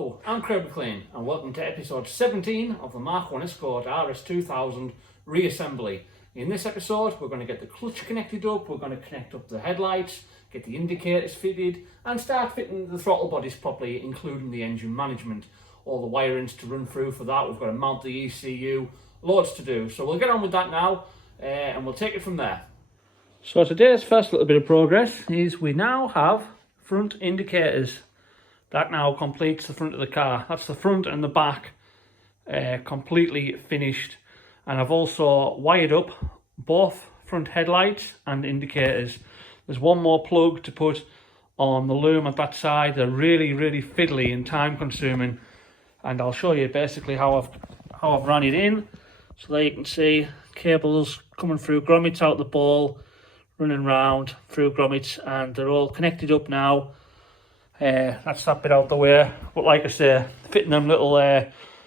Hello, I'm Craig McLean and welcome to episode 17 of the Mk1 Escort RS 2000 reassembly. In this episode we're going to get the clutch connected up, we're going to connect up the headlights, get the indicators fitted and start fitting the throttle bodies properly, including the engine management. All the wirings to run through for that, we've got to mount the ECU, loads to do. So we'll get on with that now and we'll take it from there. So today's first little bit of progress is we now have front indicators. That now completes the front of the car. That's the front and the back completely finished. And I've also wired up both front headlights and indicators. There's one more plug to put on the loom at that side. They're really fiddly and time consuming. And I'll show you basically how I've run it in. So there you can see cables coming through grommets out the ball, running round through grommets, and they're all connected up now. That's that bit out the way, but like I say, fitting them little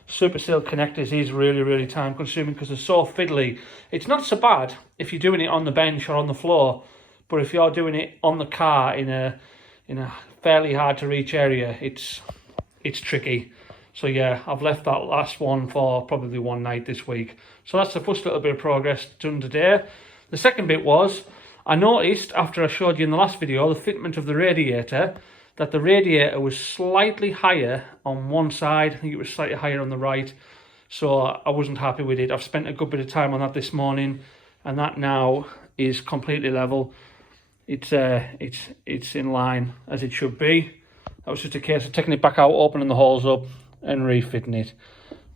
super seal connectors is really time consuming because they're so fiddly. It's not so bad if you're doing it on the bench or on the floor, but if you're doing it on the car in a fairly hard to reach area, it's tricky. So yeah, I've left that last one for probably one night this week. So that's the first little bit of progress done today. The second bit was, I noticed after I showed you in the last video the fitment of the radiator, that the radiator was slightly higher on one side. I think it was slightly higher on the right, so I wasn't happy with it. I've spent a good bit of time on that this morning, and that now is completely level. It's in line as it should be. That was just a case of taking it back out, opening the holes up and refitting it.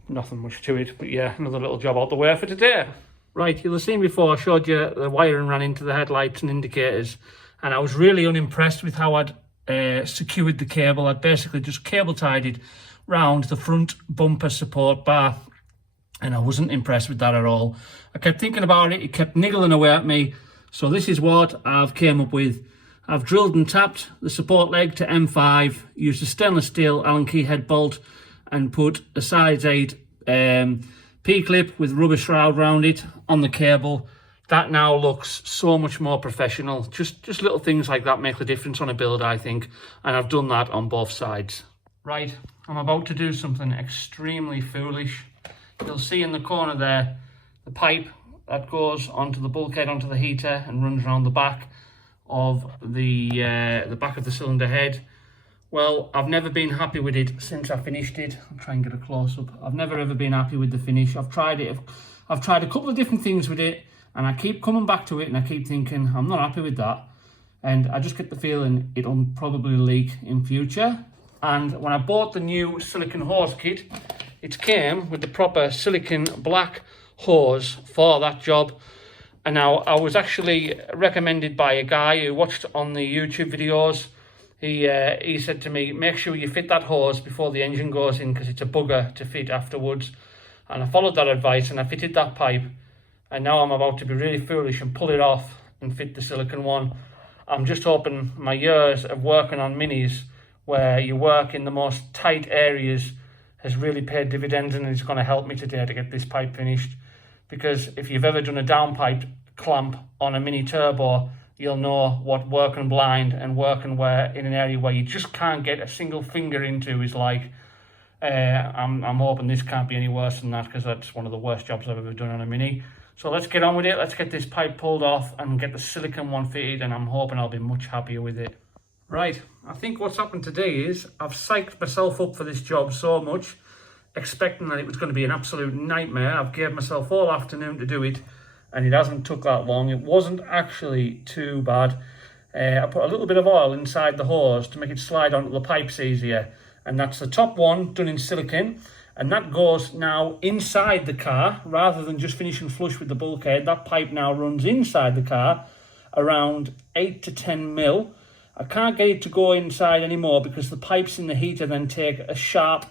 Nothing much to it, but yeah, another little job out the way for today. Right, you'll have seen before I showed you the wiring ran into the headlights and indicators, and I was really unimpressed with how I'd secured the cable. I'd basically just cable tied it round the front bumper support bar, and I wasn't impressed with that at all. I kept thinking about it, it kept niggling away at me. So this is what I've came up with. I've drilled and tapped the support leg to M5, used a stainless steel Allen key head bolt and put a size 8 P-clip with rubber shroud around it on the cable. That now looks so much more professional. Just little things like that make the difference on a build, I think. And I've done that on both sides. Right, I'm about to do something extremely foolish. You'll see in the corner there, the pipe that goes onto the bulkhead, onto the heater, and runs around the back of the back of the cylinder head. Well, I've never been happy with it since I finished it. I'll try and get a close-up. I've never ever been happy with the finish. I've tried it. I've tried a couple of different things with it, and I keep coming back to it and I keep thinking, I'm not happy with that. And I just get the feeling it'll probably leak in future. And when I bought the new silicone hose kit, it came with the proper silicone black hose for that job. And now I was actually recommended by a guy who watched on the YouTube videos. He said to me, make sure you fit that hose before the engine goes in because it's a bugger to fit afterwards. And I followed that advice and I fitted that pipe. And now I'm about to be really foolish and pull it off and fit the silicone one. I'm just hoping my years of working on minis, where you work in the most tight areas, has really paid dividends, and it's going to help me today to get this pipe finished. Because if you've ever done a downpipe clamp on a mini turbo, you'll know what working blind and working where in an area where you just can't get a single finger into is like. I'm hoping this can't be any worse than that, because that's one of the worst jobs I've ever done on a mini. So let's get on with it. Let's get this pipe pulled off and get the silicone one fitted, and I'm hoping I'll be much happier with it. Right, I think what's happened today is I've psyched myself up for this job so much, expecting that it was going to be an absolute nightmare. I've gave myself all afternoon to do it, and it hasn't took that long. It wasn't actually too bad. I put a little bit of oil inside the hose to make it slide onto the pipes easier, and that's the top one done in silicone. And that goes now inside the car, rather than just finishing flush with the bulkhead. That pipe now runs inside the car, around 8 to 10 mil. I can't get it to go inside anymore because the pipes in the heater then take a sharp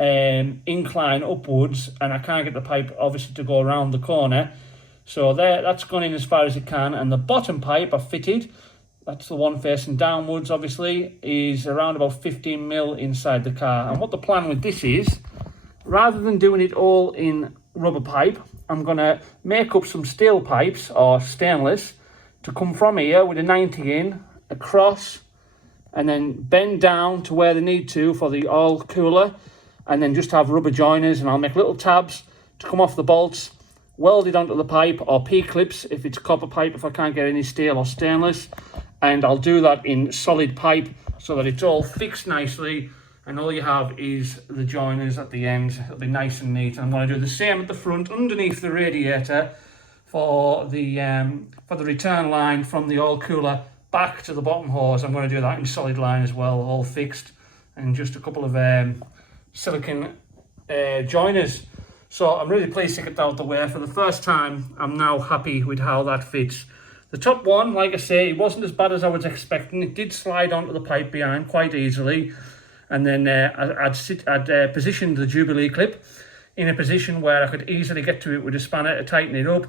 incline upwards, and I can't get the pipe obviously to go around the corner. So there, that's gone in as far as it can. And the bottom pipe I fitted, that's the one facing downwards obviously, is around about 15 mil inside the car. And what the plan with this is, rather than doing it all in rubber pipe, I'm going to make up some steel pipes or stainless to come from here with a 90 in, across, and then bend down to where they need to for the oil cooler, and then just have rubber joiners, and I'll make little tabs to come off the bolts, weld it onto the pipe, or P-clips if it's copper pipe, if I can't get any steel or stainless, and I'll do that in solid pipe so that it's all fixed nicely, and all you have is the joiners at the end. It'll be nice and neat. I'm going to do the same at the front underneath the radiator for the return line from the oil cooler back to the bottom hose. I'm going to do that in solid line as well, all fixed, and just a couple of silicon joiners. So I'm really pleased to get that out of the way. For the first time, I'm now happy with how that fits. The top one, like I say, it wasn't as bad as I was expecting. It did slide onto the pipe behind quite easily. And then I'd positioned the Jubilee clip in a position where I could easily get to it with a spanner to tighten it up.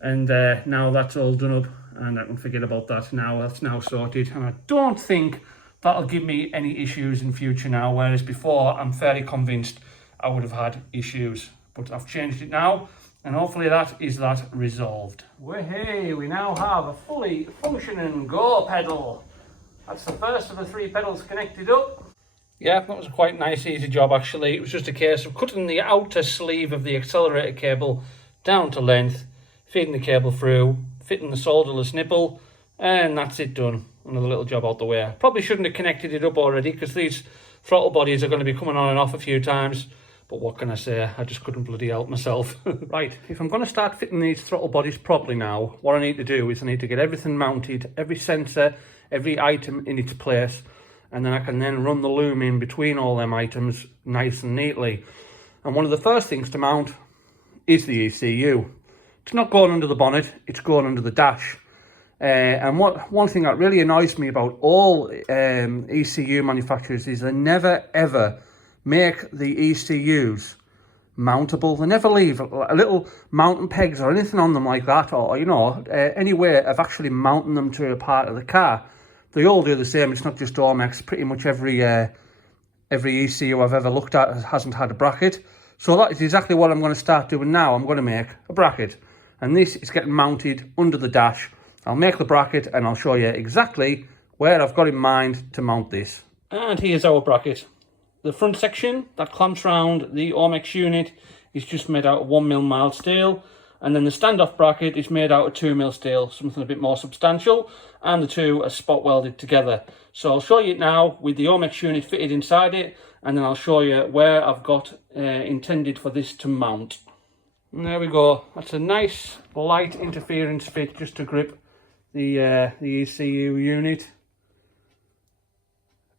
And now that's all done up, and I can forget about that now. That's now sorted, and I don't think that'll give me any issues in future now, whereas before I'm fairly convinced I would have had issues. But I've changed it now, and hopefully that is that resolved. Hey, we now have a fully functioning Go pedal. That's the first of the 3 pedals connected up. Yeah, that was a quite nice, easy job actually. It was just a case of cutting the outer sleeve of the accelerator cable down to length, feeding the cable through, fitting the solderless nipple, and that's it done. Another little job out the way. Probably shouldn't have connected it up already, because these throttle bodies are going to be coming on and off a few times. But what can I say? I just couldn't bloody help myself. Right, if I'm going to start fitting these throttle bodies properly now, what I need to do is I need to get everything mounted, every sensor, every item in its place, and then I can then run the loom in between all them items nice and neatly. And one of the first things to mount is the ECU. It's not going under the bonnet, it's going under the dash. And one thing that really annoys me about all ECU manufacturers is they never ever make the ECUs mountable. They never leave a little mounting pegs or anything on them like that, or any way of actually mounting them to a part of the car. They all do the same. It's not just Ormex. Pretty much every ECU I've ever looked at hasn't had a bracket. So that is exactly what I'm going to start doing now. I'm going to make a bracket. And this is getting mounted under the dash. I'll make the bracket and I'll show you exactly where I've got in mind to mount this. And here's our bracket. The front section that clamps round the Ormex unit is just made out of 1mm mild steel. And then the standoff bracket is made out of 2mm steel, something a bit more substantial. And the two are spot welded together. So I'll show you it now with the Ormex unit fitted inside it. And then I'll show you where I've got intended for this to mount. And there we go. That's a nice light interference fit just to grip the ECU unit.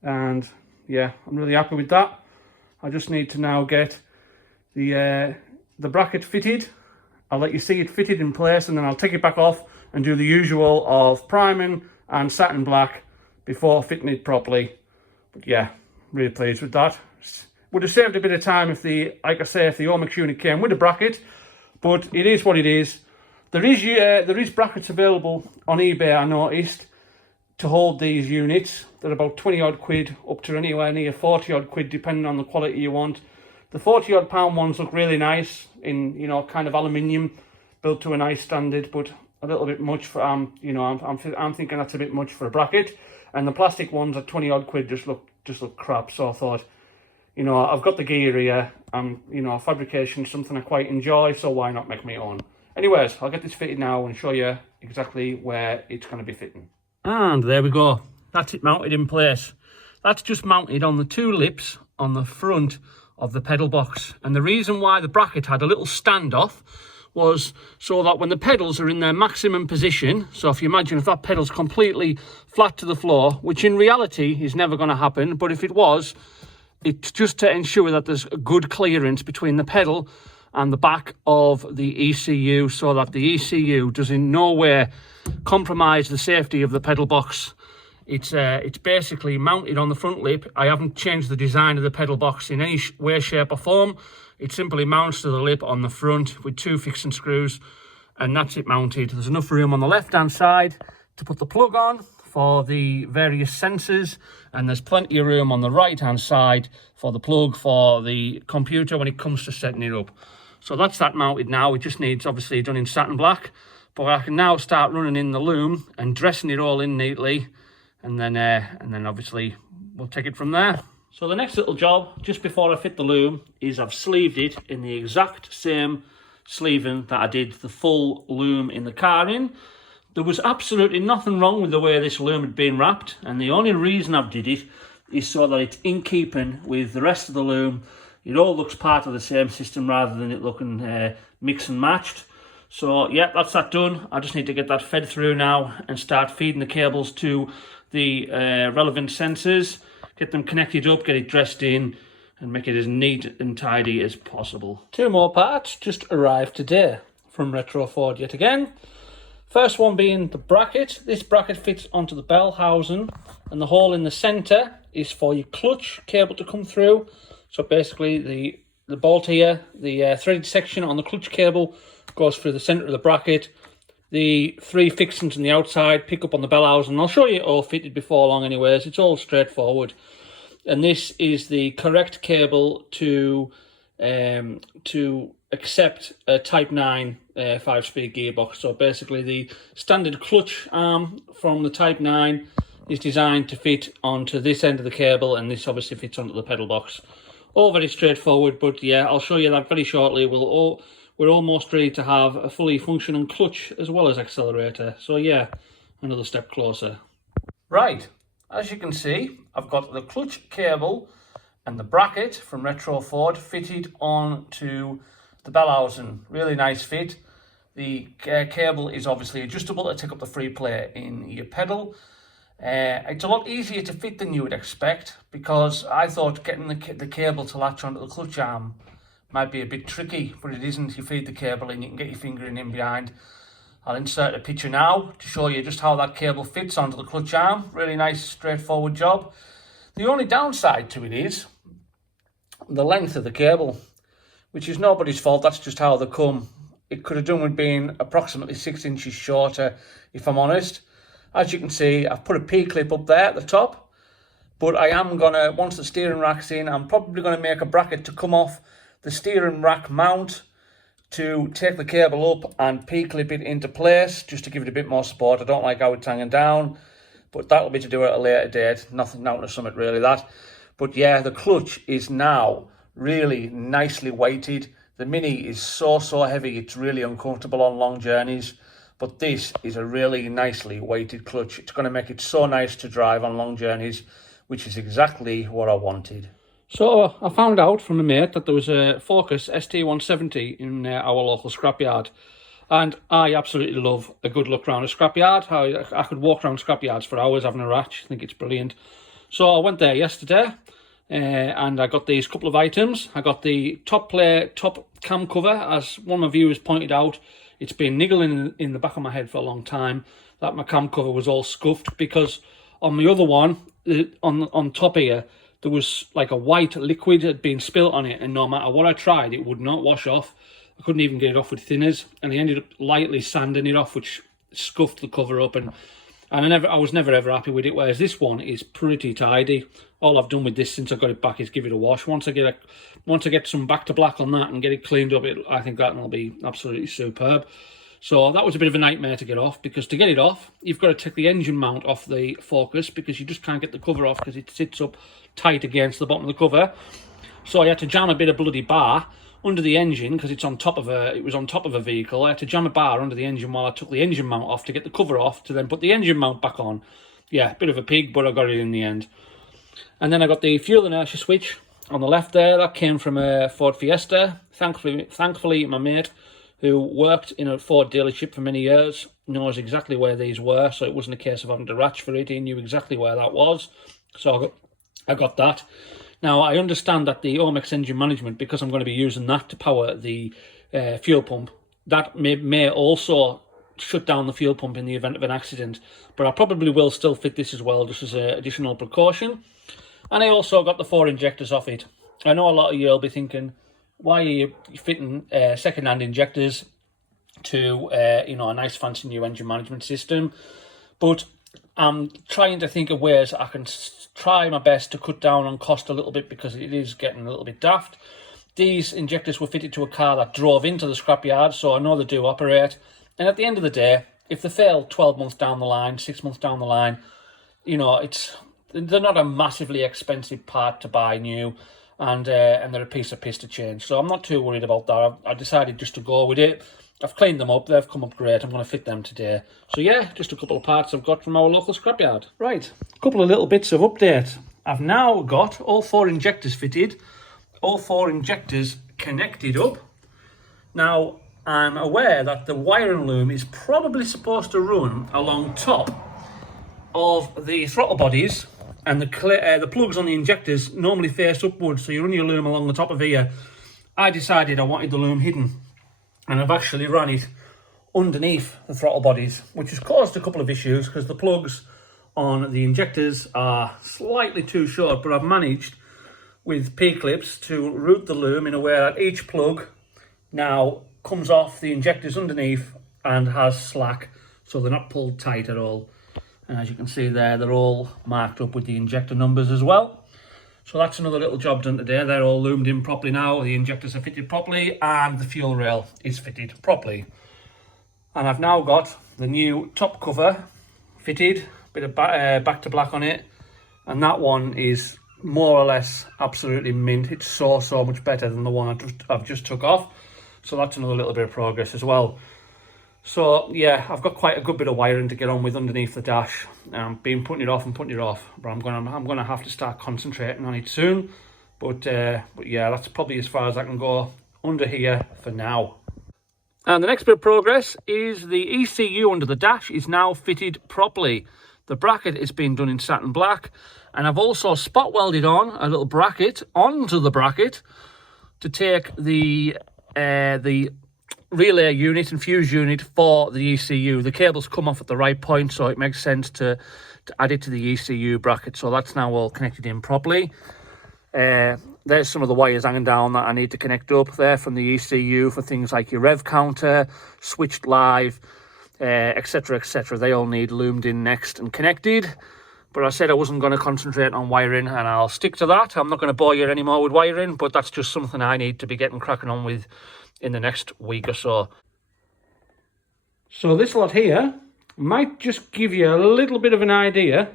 And yeah, I'm really happy with that. I just need to now get the bracket fitted. I'll let you see it fitted in place, and then I'll take it back off and do the usual of priming and satin black before fitting it properly. But yeah, really pleased with that. Would have saved a bit of time if the Ormex unit came with a bracket. But it is what it is. There is brackets available on eBay, I noticed, to hold these units. They're about 20 odd quid up to anywhere near 40 odd quid, depending on the quality you want. The 40 odd pound ones look really nice in, kind of aluminium, built to a nice standard, but a little bit much for, I'm thinking that's a bit much for a bracket. And the plastic ones at 20 odd quid just look crap. So I thought, I've got the gear here, fabrication is something I quite enjoy, so why not make my own? Anyways, I'll get this fitted now and show you exactly where it's going to be fitting. And there we go. That's it mounted in place. That's just mounted on the 2 lips on the front of the pedal box. And the reason why the bracket had a little standoff was so that when the pedals are in their maximum position, so if you imagine if that pedal's completely flat to the floor, which in reality is never going to happen, but if it was, it's just to ensure that there's a good clearance between the pedal and the back of the ECU, so that the ECU does in no way compromise the safety of the pedal box. It's basically mounted on the front lip. I haven't changed the design of the pedal box in any way, shape or form. It simply mounts to the lip on the front with 2 fixing screws, and that's it mounted. There's enough room on the left hand side to put the plug on for the various sensors, and there's plenty of room on the right hand side for the plug for the computer when it comes to setting it up. So that's that mounted now. It just needs obviously done in satin black, but I can now start running in the loom and dressing it all in neatly and then obviously we'll take it from there. So the next little job, just before I fit the loom, is I've sleeved it in the exact same sleeving that I did the full loom in the car in. There was absolutely nothing wrong with the way this loom had been wrapped, and the only reason I've did it is so that it's in keeping with the rest of the loom. It all looks part of the same system rather than it looking mix and matched. So yeah, that's that done. I just need to get that fed through now and start feeding the cables to the relevant sensors, get them connected up, get it dressed in, and make it as neat and tidy as possible. Two more parts just arrived today from Retro Ford yet again. First one being the bracket. This bracket fits onto the bell housing, and the hole in the centre is for your clutch cable to come through. So basically the bolt here, the threaded section on the clutch cable goes through the centre of the bracket. The three fixings on the outside pick up on the bell housing. I'll show you it all fitted before long anyways. It's all straightforward. And this is the correct cable to accept a Type 9 5-speed gearbox. So basically the standard clutch arm from the Type 9 is designed to fit onto this end of the cable, and this obviously fits onto the pedal box. All very straightforward, but yeah, I'll show you that very shortly. We're almost ready to have a fully functioning clutch as well as accelerator. So yeah, another step closer. Right, as you can see, I've got the clutch cable and the bracket from Retro Ford fitted onto the bell housing. Really nice fit. The cable is obviously adjustable to take up the free play in your pedal. It's a lot easier to fit than you would expect, because I thought getting the cable to latch onto the clutch arm might be a bit tricky, but it isn't. You feed the cable in, you can get your finger in behind. I'll insert a picture now to show you just how that cable fits onto the clutch arm. Really nice, straightforward job. The only downside to it is the length of the cable, which is nobody's fault. That's just how they come. It could have done with being approximately 6 inches shorter, if I'm honest. As you can see, I've put a P-clip up there at the top, but I am gonna, once the steering rack's in, I'm probably gonna make a bracket to come off the steering rack mount to take the cable up and P-clip it into place, just to give it a bit more support. I don't like how it's hanging down, but that'll be to do at a later date. Nothing out of summit really, that. But yeah, the clutch is now really nicely weighted. The Mini is so heavy, it's really uncomfortable on long journeys. But this is a really nicely weighted clutch. It's going to make it so nice to drive on long journeys, which is exactly what I wanted. So I found out from a mate that there was a Focus ST170 in our local scrapyard. And I absolutely love a good look around a scrapyard. I could walk around scrapyards for hours having a ratch. I think it's brilliant. So I went there yesterday and I got these couple of items. I got the top cam cover, as one of my viewers pointed out. It's been niggling in the back of my head for a long time that my cam cover was all scuffed, because on the other one, on top here, there was like a white liquid had been spilt on it, and no matter what I tried, it would not wash off. I couldn't even get it off with thinners, and I ended up lightly sanding it off, which scuffed the cover up, and I was never ever happy with it. Whereas this one is pretty tidy. All I've done with this since I got it back is give it a wash. Once I get some back to black on that and get it cleaned up, I think that'll be absolutely superb. So that was a bit of a nightmare to get off, because to get it off, you've got to take the engine mount off the Focus, because you just can't get the cover off because it sits up tight against the bottom of the cover. So I had to jam a bit of bloody bar under the engine, because it was on top of a vehicle. I had to jam a bar under the engine while I took the engine mount off to get the cover off, to then put the engine mount back on. Yeah, bit of a pig, but I got it in the end. And then I got the fuel inertia switch on the left there. That came from a Ford Fiesta. Thankfully, my mate, who worked in a Ford dealership for many years, knows exactly where these were, so it wasn't a case of having to ratch for it. He knew exactly where that was. So I got that. Now, I understand that the Omex engine management, because I'm going to be using that to power the fuel pump, that may also shut down the fuel pump in the event of an accident. But I probably will still fit this as well, just as an additional precaution. And I also got the 4 injectors off it. I know a lot of you will be thinking, why are you fitting second-hand injectors to a nice fancy new engine management system? But I'm trying to think of ways I can try my best to cut down on cost a little bit, because it is getting a little bit daft. These injectors were fitted to a car that drove into the scrapyard, so I know they do operate. And at the end of the day, if they fail 12 months down the line, 6 months down the line, you know, they're not a massively expensive part to buy new, and they're a piece of piss to change. So I'm not too worried about that. I decided just to go with it. I've cleaned them up. They've come up great. I'm going to fit them today. So yeah, just a couple of parts I've got from our local scrapyard. Right, a couple of little bits of update. I've now got all 4 injectors fitted, all 4 injectors connected up. Now, I'm aware that the wiring loom is probably supposed to run along top of the throttle bodies, and the plugs on the injectors normally face upwards, so you run your loom along the top of here. I decided I wanted the loom hidden, and I've actually run it underneath the throttle bodies, which has caused a couple of issues because the plugs on the injectors are slightly too short, but I've managed with P-clips to route the loom in a way that each plug now comes off the injectors underneath and has slack, so they're not pulled tight at all. And as you can see there, they're all marked up with the injector numbers as well. So that's another little job done today. They're all loomed in properly now, the injectors are fitted properly, and the fuel rail is fitted properly. And I've now got the new top cover fitted, bit of back to black on it, and that one is more or less absolutely mint. It's so much better than the one I've just took off. So that's another little bit of progress as well. So yeah, I've got quite a good bit of wiring to get on with underneath the dash. Been putting it off, but I'm gonna have to start concentrating on it soon. But yeah, that's probably as far as I can go under here for now. And the next bit of progress is the ECU under the dash is now fitted properly. The bracket is being done in satin black, and I've also spot welded on a little bracket onto the bracket to take the relay unit and fuse unit for the ECU. The cables come off at the right point, so it makes sense to add it to the ECU bracket. So that's now all connected in properly. There's some of the wires hanging down that I need to connect up there from the ECU for things like your rev counter, switched live, etc, etc. They all need loomed in next and connected. But I said I wasn't going to concentrate on wiring, and I'll stick to that. I'm not going to bore you anymore with wiring, but that's just something I need to be getting cracking on with in the next week or so. So this lot here might just give you a little bit of an idea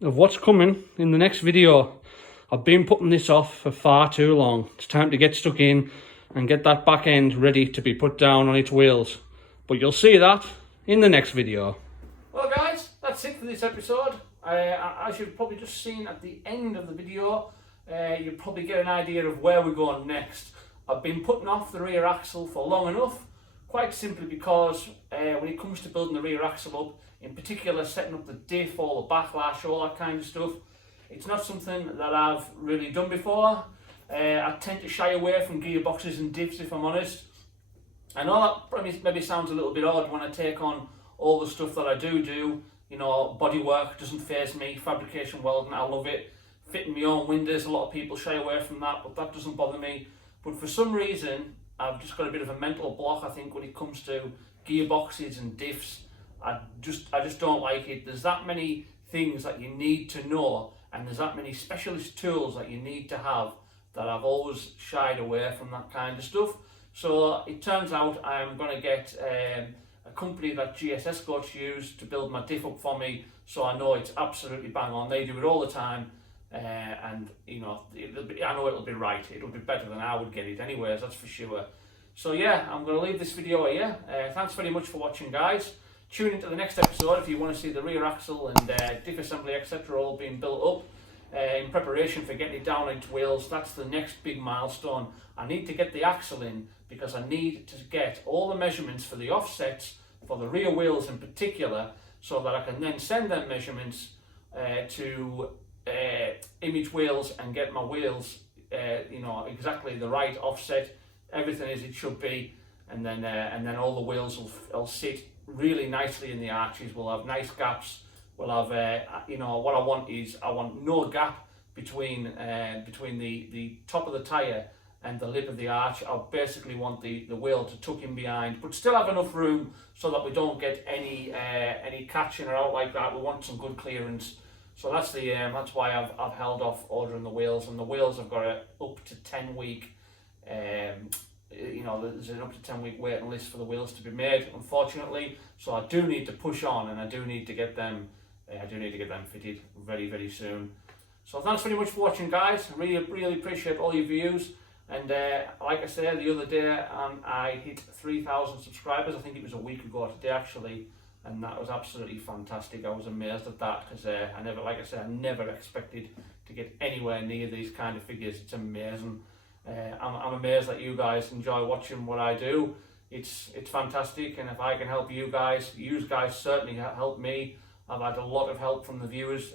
of what's coming in the next video. I've been putting this off for far too long. It's time to get stuck in and get that back end ready to be put down on its wheels. But you'll see that in the next video. Well guys, that's it for this episode. As you've probably just seen at the end of the video, you'll probably get an idea of where we're going next. I've been putting off the rear axle for long enough, quite simply because when it comes to building the rear axle up, in particular setting up the diff, all the backlash, all that kind of stuff, it's not something that I've really done before. I tend to shy away from gearboxes and diffs, if I'm honest. I know that maybe sounds a little bit odd when I take on all the stuff that I do. You know, bodywork doesn't faze me, fabrication welding, I love it. Fitting my own windows, a lot of people shy away from that, but that doesn't bother me. But for some reason, I've just got a bit of a mental block, I think, when it comes to gearboxes and diffs. I just don't like it. There's that many things that you need to know, and there's that many specialist tools that you need to have, that I've always shied away from that kind of stuff. So it turns out I'm going to get a company that GS Escorts use to build my diff up for me, so I know it's absolutely bang on. They do it all the time, and you know, I know it'll be right. It'll be better than I would get it anyways, that's for sure. So yeah, I'm going to leave this video here. Thanks very much for watching, guys. Tune into the next episode if you want to see the rear axle and diff assembly, etc. all being built up in preparation for getting it down into wheels. That's the next big milestone. I need to get the axle in because I need to get all the measurements for the offsets for the rear wheels in particular, so that I can then send them measurements to Image Wheels and get my wheels you know, exactly the right offset, everything as it should be, and then all the wheels will sit really nicely in the arches. We'll have nice gaps. We'll have you know, what I want no gap between the top of the tyre and the lip of the arch. I basically want the wheel to tuck in behind, but still have enough room so that we don't get any catching or out like that. We want some good clearance. So that's that's why I've held off ordering the wheels, and the wheels have got a up to 10-week you know, there's an up to 10-week waiting list for the wheels to be made, unfortunately. So I do need to push on, and I do need to get them I do need to get them fitted very, very soon. So thanks very much for watching, guys. I really appreciate all your views. And like I said the other day, I hit 3,000 subscribers. I think it was a week ago today actually, and that was absolutely fantastic. I was amazed at that because I never expected to get anywhere near these kind of figures. It's amazing. I'm amazed that you guys enjoy watching what I do. It's fantastic, and if I can help you guys certainly help me. I've had a lot of help from the viewers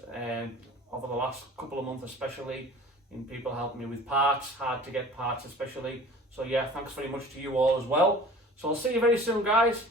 over the last couple of months, especially in people helping me with parts, hard to get parts especially. So yeah, thanks very much to you all as well. So I'll see you very soon, guys.